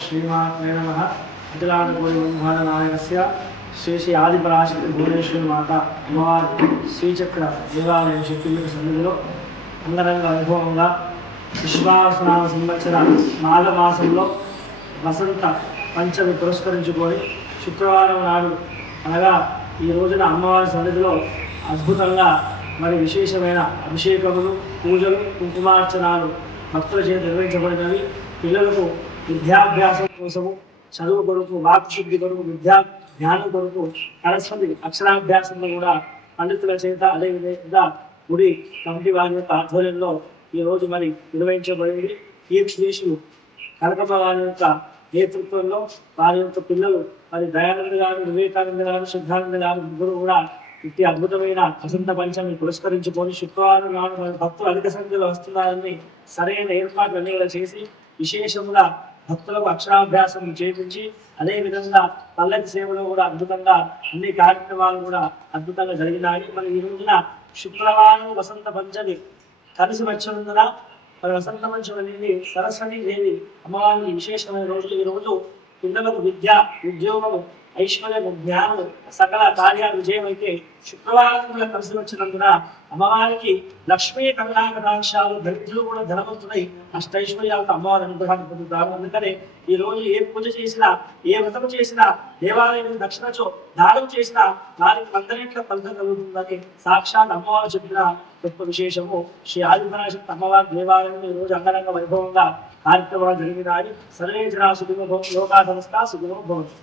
श्रीमात्रे नमः। अखिलांडकोटिब्रह्मांडनायकस्य श्री श्री आदिपराशक्ति भुवनेश्वरी माता अమ్మवाరి శ్రీచక్ర దేవాలయ శక్తిపీఠ సన్నిధిలో అంగరంగ వైభవంగా విశ్వావసనామ సంవత్సర మాఘమాసంలో వసంత పంచమి పురస్కరించుకొని శుక్రవారం నాడు అనగా ఈ రోజున అమ్మవారి సన్నిధిలో అద్భుతంగా మరి విశేషమైన అభిషేకములు పూజలు కుంకుమార్చనాలు భక్తుల చేత నిర్వహించబడినవి. పిల్లలకు విద్యాభ్యాసం కోసము చదువు కొరకు వాక్శుద్ధి కొరకు విద్యా జ్ఞానం కొరకు సరస్వతి అక్షరాభ్యాసంలో కూడా పండితుల చేత అదేవిధంగా గుడి కమిటీ వారి యొక్క ఆధ్వర్యంలో ఈ రోజు మరి నిర్వహించబడింది. ఈ శ్రీషులు కనకమ్మ వారి యొక్క నేతృత్వంలో వారి యొక్క పిల్లలు మరి దయానంద గారు, వివేకానంద గారు, సిద్ధానంద గారు ముగ్గురు కూడా ఇట్టి అద్భుతమైన వసంత పంచమిని పురస్కరించుకొని శుక్రవారం నాడు భక్తులు అధిక సంఖ్యలో వస్తున్నారని సరైన ఏర్పాట్లు అన్ని కూడా చేసి విశేషంగా భక్తులకు అక్షరాభ్యాసం చేయించి అదేవిధంగా పల్లకి సేవలో కూడా అద్భుతంగా అన్ని కార్యక్రమాలు కూడా అద్భుతంగా జరిగినాయి. మరి ఈ రోజున శుక్రవారం వసంత పంచమి కలిసి వచ్చినందున మరి వసంత పంచమి అనేది సరస్వతి దేవి అమ్మవారికి విశేషమైన రోజు. ఈ రోజు పిల్లలకు విద్య, ఉద్యోగము, ఐశ్వర్యము, జ్ఞానము, సకల కార్యాలు విజయమైతే శుక్రవారం కూడా కలిసి వచ్చినందున అమ్మవారికి లక్ష్మీ కమలాకటాక్షాలు, దరిద్రులు కూడా ధనవంతుడై అష్టైశ్వర్యాలకు అమ్మవారి అనుగ్రహాన్ని పొందుతారు. అందుకనే ఈ రోజు ఏ పూజ చేసినా, ఏ వ్రతం చేసినా, దేవాలయం దక్షిణచో దానం చేసినా వారికి మందరేట్ల ఫలితం కలుగుతుందని సాక్షాత్ అమ్మవారు చెప్పిన గొప్ప విశేషము. శ్రీ ఆదిపరాశక్తి అమ్మవారి దేవాలయం ఈ రోజు అంగరంగ వైభవంగా కార్యక్రమాలు జరిగినాయి. సర్వే జనా సుఖినో భవంతు, లోకా సమస్తా సుఖినో భవంతు.